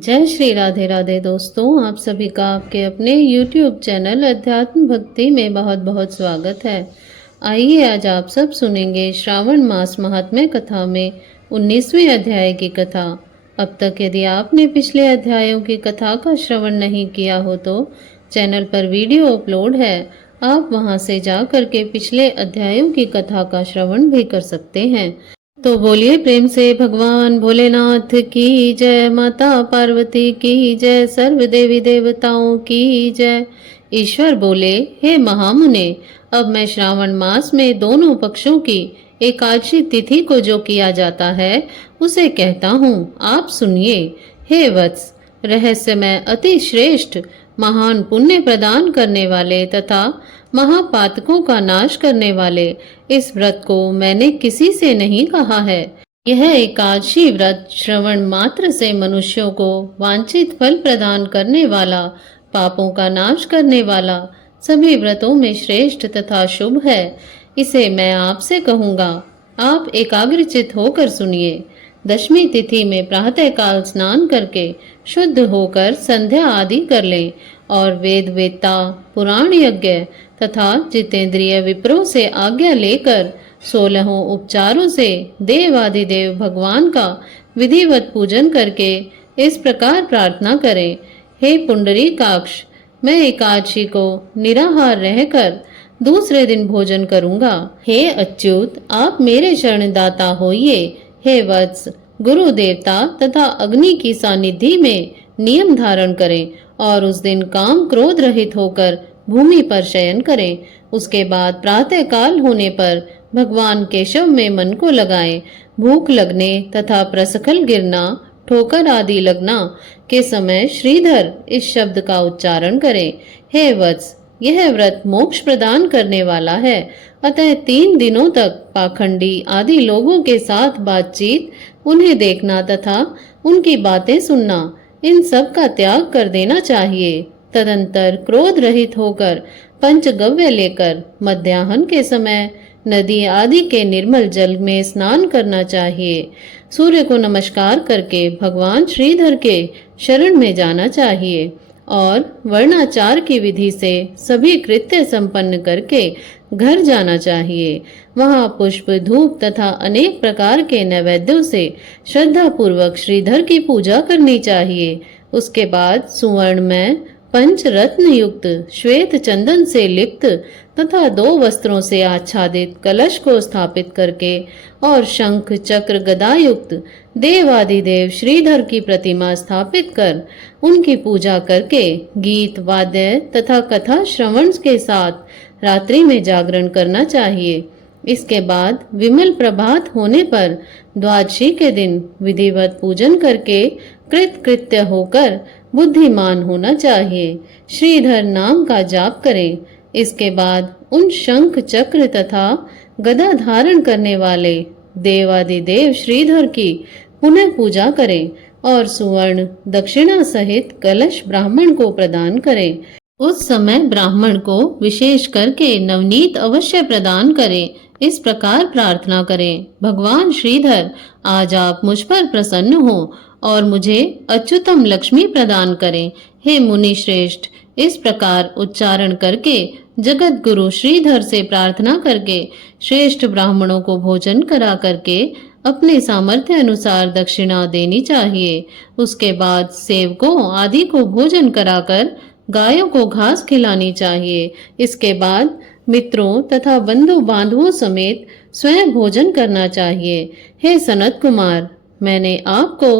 जय श्री राधे राधे दोस्तों, आप सभी का आपके अपने YouTube चैनल अध्यात्म भक्ति में बहुत बहुत स्वागत है। आइए आज आप सब सुनेंगे श्रावण मास महात्म्य कथा में 19वें अध्याय की कथा। अब तक यदि आपने पिछले अध्यायों की कथा का श्रवण नहीं किया हो तो चैनल पर वीडियो अपलोड है, आप वहां से जा करके पिछले अध्यायों की कथा का श्रवण भी कर सकते हैं। तो बोलिए प्रेम से भगवान भोलेनाथ की जय, माता पार्वती की जय, सर्व देवी देवताओं की जय। ईश्वर बोले, हे महामुने, अब मैं श्रावण मास में दोनों पक्षों की एकादशी तिथि को जो किया जाता है उसे कहता हूँ, आप सुनिए। हे वत्स, रहस्यमय अति श्रेष्ठ महान पुण्य प्रदान करने वाले तथा महापातकों का नाश करने वाले इस व्रत को मैंने किसी से नहीं कहा है। यह एकादशी व्रत श्रवण मात्र से मनुष्यों को वांछित फल प्रदान करने वाला, पापों का नाश करने वाला, सभी व्रतों में श्रेष्ठ तथा शुभ है। इसे मैं आपसे कहूँगा, आप एकाग्रचित होकर सुनिए। दशमी तिथि में प्रातःकाल स्नान करके शुद्ध होकर संध्या आदि कर लें और वेद वेत्ता, पुराण यज्ञ तथा जितेंद्रिय विप्रों से आज्ञा लेकर 16 उपचारों से देवादिदेव भगवान का विधिवत पूजन करके इस प्रकार प्रार्थना करें, हे पुंडरीकाक्ष, मैं एकादशी को निराहार रहकर दूसरे दिन भोजन करूंगा। हे अच्युत, आप मेरे शरणदाता होइए। हे वत्स, गुरु देवता तथा अग्नि की सानिधि में नियम धारण करें और उस दिन काम क्रोध रहित होकर भूमि पर शयन करें। उसके बाद प्रातः काल होने पर भगवान केशव में मन को लगाएं। भूख लगने तथा प्रसखल गिरना, ठोकर आदि लगना के समय श्रीधर इस शब्द का उच्चारण करें। हे वत्स, यह व्रत मोक्ष प्रदान करने वाला है, अतः 3 दिनों तक पाखंडी आदि लोगों के साथ बातचीत, उन्हें देखना तथा उनकी बातें सुनना, इन सब का त्याग कर देना चाहिए। तदंतर क्रोध रहित होकर पंचगव्य लेकर मध्याह्न के समय नदी आदि के निर्मल जल में स्नान करना चाहिए। सूर्य को नमस्कार करके भगवान श्रीधर के शरण में जाना चाहिए और वर्णाचार की विधि से सभी कृत्य संपन्न करके घर जाना चाहिए। वहां पुष्प, धूप तथा अनेक प्रकार के नैवेद्यों से श्रद्धा पूर्वक श्रीधर की पूजा करनी चाहिए। उसके बाद सुवर्ण में पंच रत्न युक्त श्वेत चंदन से लिप्त तथा 2 वस्त्रों से आच्छादित कलश को स्थापित करके और शंख चक्र गदा युक्त देवादिदेव श्रीधर की प्रतिमा स्थापित कर उनकी पूजा करके गीत वाद्य तथा कथा श्रवण के साथ रात्रि में जागरण करना चाहिए। इसके बाद विमल प्रभात होने पर द्वादशी के दिन विधिवत पूजन करके कृत कृत्य होकर बुद्धिमान होना चाहिए। श्रीधर नाम का जाप करें। इसके बाद उन शंख चक्र तथा गदा धारण करने वाले देवादिदेव श्रीधर की पुनः पूजा करें और सुवर्ण दक्षिणा सहित कलश ब्राह्मण को प्रदान करें। उस समय ब्राह्मण को विशेष करके नवनीत अवश्य प्रदान करें। इस प्रकार प्रार्थना करें, भगवान श्रीधर, आज आप मुझ पर प्रसन्न हो और मुझे अच्युतम लक्ष्मी प्रदान करें। हे मुनि श्रेष्ठ, इस प्रकार उच्चारण करके जगत गुरु श्रीधर से प्रार्थना करके श्रेष्ठ ब्राह्मणों को भोजन करा करके अपने सामर्थ्य अनुसार दक्षिणा देनी चाहिए। उसके बाद सेवकों आदि को भोजन कराकर गायों को घास खिलानी चाहिए। इसके बाद मित्रों तथा बंधु बांधवों समेत स्वयं भोजन करना चाहिए। हे सनत कुमार, मैंने आपको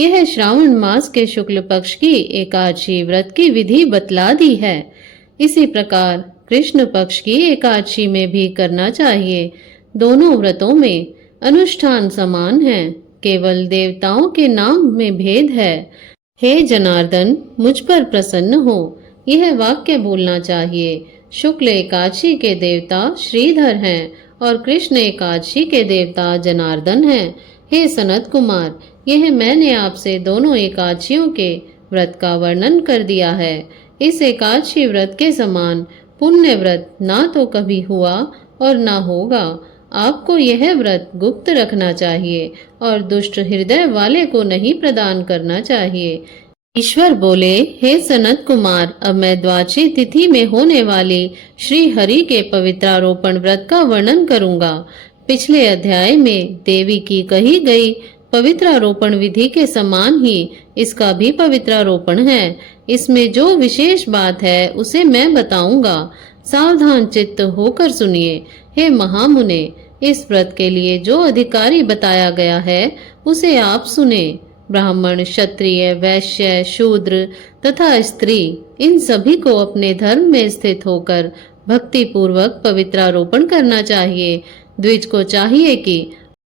यह श्रावण मास के शुक्ल पक्ष की एकादशी व्रत की विधि बतला दी है। इसी प्रकार कृष्ण पक्ष की एकादशी में भी करना चाहिए। दोनों व्रतों में अनुष्ठान समान है, केवल देवताओं के नाम में भेद है। हे जनार्दन, मुझ पर प्रसन्न हो, यह वाक्य बोलना चाहिए। शुक्ल एकादशी के देवता श्रीधर हैं और कृष्ण एकादशी के देवता जनार्दन हैं। हे सनत कुमार, यह मैंने आपसे दोनों एकादशियों के व्रत का वर्णन कर दिया है। इस एकादशी व्रत के समान पुण्य व्रत ना तो कभी हुआ और ना होगा। आपको यह व्रत गुप्त रखना चाहिए और दुष्ट हृदय वाले को नहीं प्रदान करना चाहिए। ईश्वर बोले, हे सनत कुमार, अब मैं द्वादशी तिथि में होने वाली श्री हरि के पवित्रारोपण व्रत का वर्णन करूंगा। पिछले अध्याय में देवी की कही गई पवित्रारोपण विधि के समान ही इसका भी पवित्रारोपण है। इसमें जो विशेष बात है उसे मैं बताऊंगा। सावधान चित्त होकर सुनिए। हे महामुने, इस व्रत के लिए जो अधिकारी बताया गया है उसे आप सुने। ब्राह्मण, क्षत्रिय, वैश्य, शूद्र तथा स्त्री, इन सभी को अपने धर्म में स्थित होकर भक्ति पूर्वक पवित्रारोपण करना चाहिए। द्विज को चाहिए कि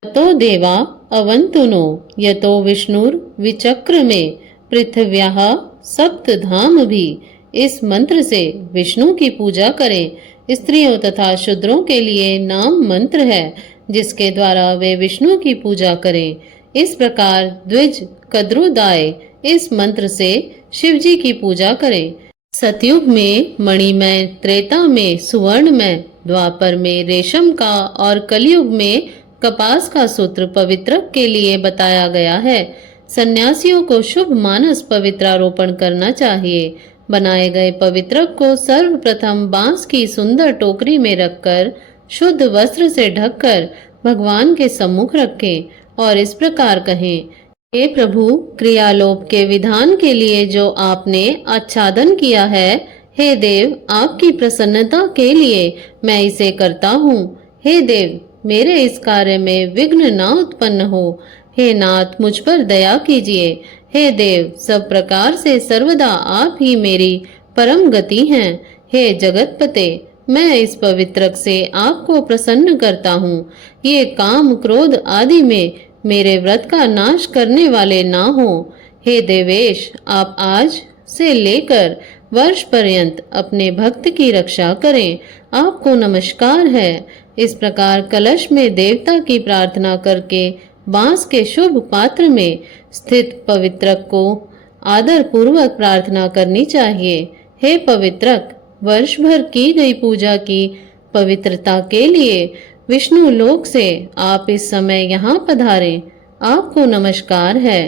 तो देवा अवंतुनो यतो विष्णुर विचक्र में पृथ्व्याः सप्तधाम भी, इस मंत्र से विष्णु की पूजा करें। स्त्रियों तथा शूद्रों के लिए नाम मंत्र है जिसके द्वारा वे विष्णु की पूजा करें। इस प्रकार द्विज कद्रुदाय इस मंत्र से शिव जी की पूजा करें। सतयुग में मणिमय, त्रेता में सुवर्णमय, द्वापर में रेशम का और कलयुग में कपास का सूत्र पवित्रक के लिए बताया गया है। सन्यासियों को शुभ मानस पवित्रारोपण करना चाहिए। बनाए गए पवित्रक को सर्वप्रथम बांस की सुंदर टोकरी में रखकर शुद्ध वस्त्र से ढककर भगवान के सम्मुख रखें और इस प्रकार कहें, हे प्रभु, क्रियालोप के विधान के लिए जो आपने आच्छादन किया है, हे देव, आपकी प्रसन्नता के लिए मैं इसे करता हूँ। हे देव, मेरे इस कार्य में विघ्न ना उत्पन्न हो। हे नाथ, मुझ पर दया कीजिए। हे देव, सब प्रकार से सर्वदा आप ही मेरी परम गति हैं। हे जगतपते, मैं इस पवित्रक से आपको प्रसन्न करता हूँ। ये काम क्रोध आदि में मेरे व्रत का नाश करने वाले ना हो। हे देवेश, आप आज से लेकर वर्ष पर्यंत अपने भक्त की रक्षा करें। आपको नमस्कार है। इस प्रकार कलश में देवता की प्रार्थना करके बांस के शुभ पात्र में स्थित पवित्रक को आदर पूर्वक प्रार्थना करनी चाहिए। हे पवित्रक, वर्ष भर की गई पूजा की पवित्रता के लिए विष्णु लोक से आप इस समय यहाँ पधारें। आपको नमस्कार है।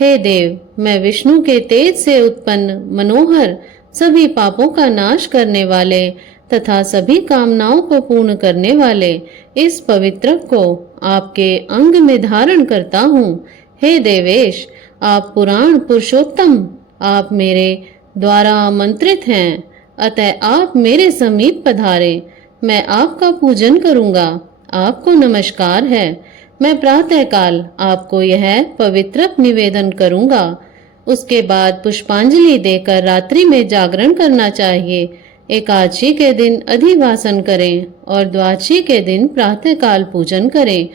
हे देव, मैं विष्णु के तेज से उत्पन्न मनोहर, सभी पापों का नाश करने वाले तथा सभी कामनाओं को पूर्ण करने वाले इस पवित्रक को आपके अंग में धारण करता हूँ। हे देवेश, आप पुराण पुरुषोत्तम, आप मेरे द्वारा आमंत्रित हैं, अतः आप मेरे समीप पधारे। मैं आपका पूजन करूंगा। आपको नमस्कार है। मैं प्रातःकाल आपको यह पवित्रक निवेदन करूंगा। उसके बाद पुष्पांजलि देकर रात्रि में जागरण करना चाहिए। एकादशी के दिन अधिवासन करें और द्वादशी के दिन प्रातःकाल पूजन करें।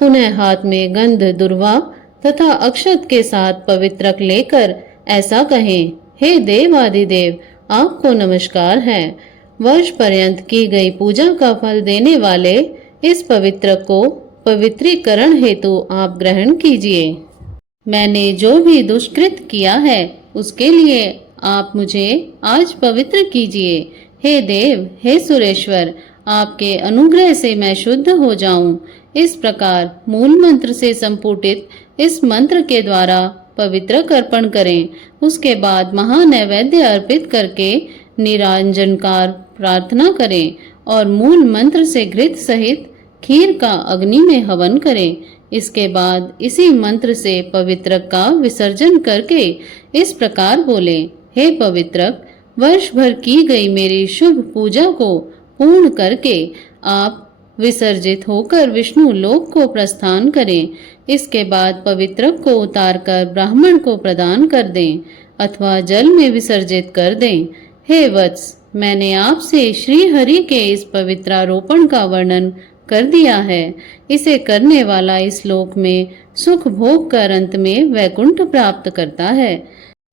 पुनः हाथ में गंध, दुर्वा तथा अक्षत के साथ पवित्रक लेकर ऐसा कहें, हे देव आदिदेव, आपको नमस्कार है। वर्ष पर्यंत की गई पूजा का फल देने वाले इस पवित्रक को पवित्रीकरण हेतु आप ग्रहण कीजिए। मैंने जो भी दुष्कृत किया है उसके लिए आप मुझे आज पवित्र कीजिए। हे देव, हे सुरेश्वर, आपके अनुग्रह से मैं शुद्ध हो जाऊं। इस प्रकार मूल मंत्र से संपुटित इस मंत्र के द्वारा पवित्रक अर्पण करें। उसके बाद महानैवेद्य अर्पित करके निरांजनकार प्रार्थना करें और मूल मंत्र से घृत सहित खीर का अग्नि में हवन करें। इसके बाद इसी मंत्र से पवित्रक का विसर्जन करके इस प्रकार बोले, हे पवित्रक, वर्ष भर की गई मेरी शुभ पूजा को पूर्ण करके आप विसर्जित होकर विष्णु लोक को प्रस्थान करें। इसके बाद पवित्रक को उतारकर ब्राह्मण को प्रदान कर दें अथवा जल में विसर्जित कर दें। हे वत्स, मैंने आपसे श्री हरि के इस पवित्रारोपण का वर्णन कर दिया है। इसे करने वाला इस लोक में सुख भोग कर अंत में वैकुंठ प्राप्त करता है।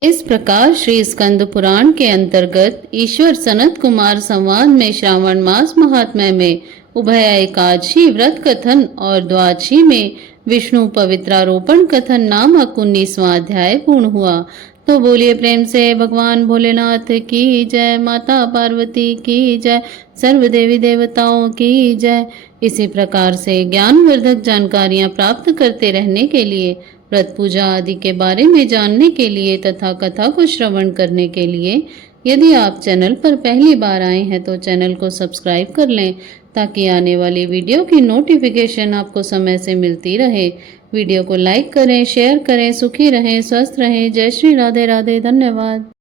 इस प्रकार श्री स्कंद पुराण के अंतर्गत ईश्वर सनत कुमार संवाद में श्रावण मास महात्म्य में उभय एकादशी व्रत कथन और द्वादशी में विष्णु पवित्रारोपण कथन नामक 19वां अध्याय पूर्ण हुआ। तो बोलिए प्रेम से भगवान भोलेनाथ की जय, माता पार्वती की जय, सर्व देवी देवताओं की जय। इसी प्रकार से ज्ञानवर्धक जानकारियां प्राप्त करते रहने के लिए व्रत पूजा आदि के बारे में जानने के लिए तथा कथा को श्रवण करने के लिए यदि आप चैनल पर पहली बार आए हैं तो चैनल को सब्सक्राइब कर लें ताकि आने वाली वीडियो की नोटिफिकेशन आपको समय से मिलती रहे। वीडियो को लाइक करें, शेयर करें। सुखी रहें, स्वस्थ रहें। जय श्री राधे राधे। धन्यवाद।